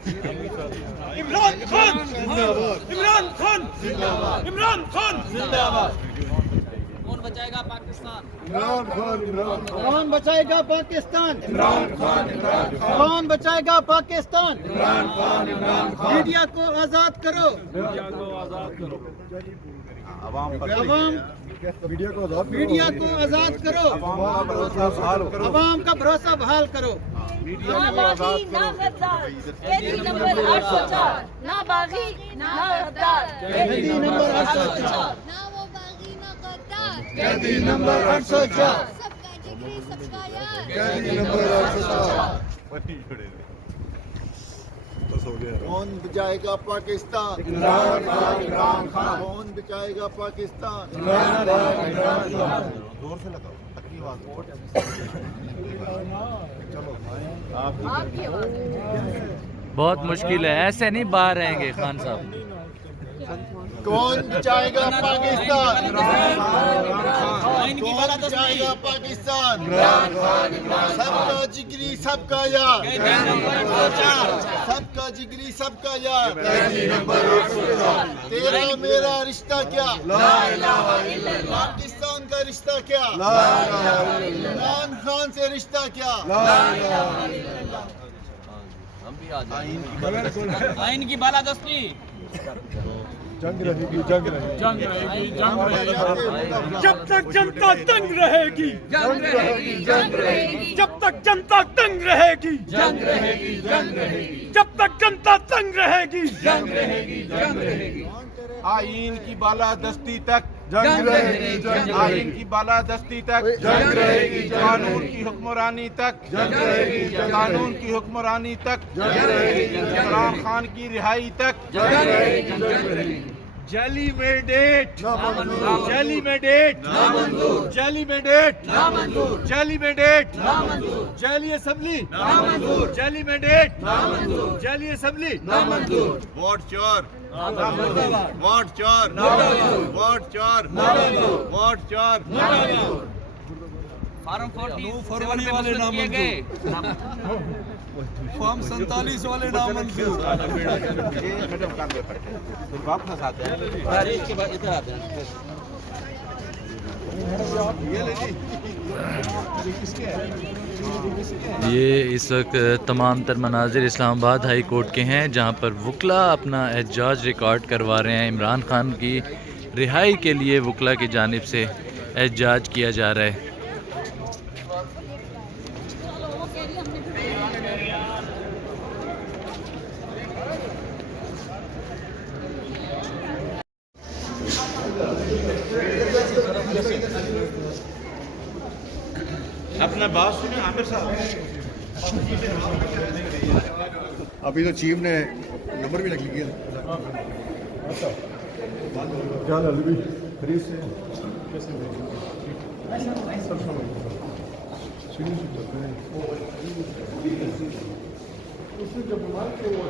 इमरान खान इमरान खान इमरान खान जिंदाबाद। कौन बचाएगा पाकिस्तान? इमरान खान कौन बचाएगा पाकिस्तान? इमरान खान कौन बचाएगा पाकिस्तान? इमरान खान मीडिया को आजाद करो। आवाम मीडिया को आजाद करो। अवाम का भरोसा बहाल करो। ना बागी ना गद्दार, कैदी नंबर 804। ना बागी ना गद्दार, कैदी नंबर 804। ना वो बागी ना गद्दार, कैदी नंबर 804। सबका जिगरी सबका यार, कैदी नंबर 804। कौन बचाएगा पाकिस्तान? इमरान खान कौन बचाएगा पाकिस्तान? जोर से लगाओ अपनी आवाज। आपकी आवाज़। बहुत मुश्किल है, ऐसे नहीं बाहर रहेंगे खान साहब। कौन बचाएगा पाकिस्तान? कौन बचाएगा पाकिस्तान? सबका जिगरी सबका यार, सबका जिगरी सबका यार। तेरा मेरा रिश्ता क्या? पाकिस्तान का रिश्ता क्या? इमरान खान से रिश्ता क्या? आइन की बालादस्ती। जंग रहेगी जंग रहेगी जब तक जनता तंग रहेगी, जंग रहेगी जंग रहेगी, जब तक जनता तंग रहेगी, जंग रहेगी जंग रहेगी, जब तक जनता तंग रहेगी, जंग रहेगी जंग रहेगी। आइन की बालादस्ती तक जंग रहेगी जंग आइन की बालादस्ती तक जंग रहेगी कानून की हुक्मरानी तक जंग रहेगी कानून की हुक्मरानी तक इमरान खान की रिहाई तक जंग रहेगी जंग रहेगी। जैली मैंडेट, जैली मैंडेट, जैली मैंडेट, जैली मैंडेट, जैली असेंबली, जैली मैंडेट, जैली असेंबली। वोट चोर, वोट चोर, वोट चोर, वोट चोर। फार्म 40 फरवरी वाले नामंजूर, फॉर्म 47 वाले नामंजूर। वापस आते हैं। इसके बाद इधर आते हैं। ये इस वक्त तमाम तर मनाजिर इस्लामाबाद हाई कोर्ट के हैं, जहां पर वकला अपना एहतजाज रिकॉर्ड करवा रहे हैं। इमरान खान की रिहाई के लिए वकला की जानिब से एहतजाज किया जा रहा है। अपना बात सुने आमिर साहब। अभी तो चीफ ने नंबर भी लिख लिया। क्या ललबी खरीद से उसने जब बीमार थे वो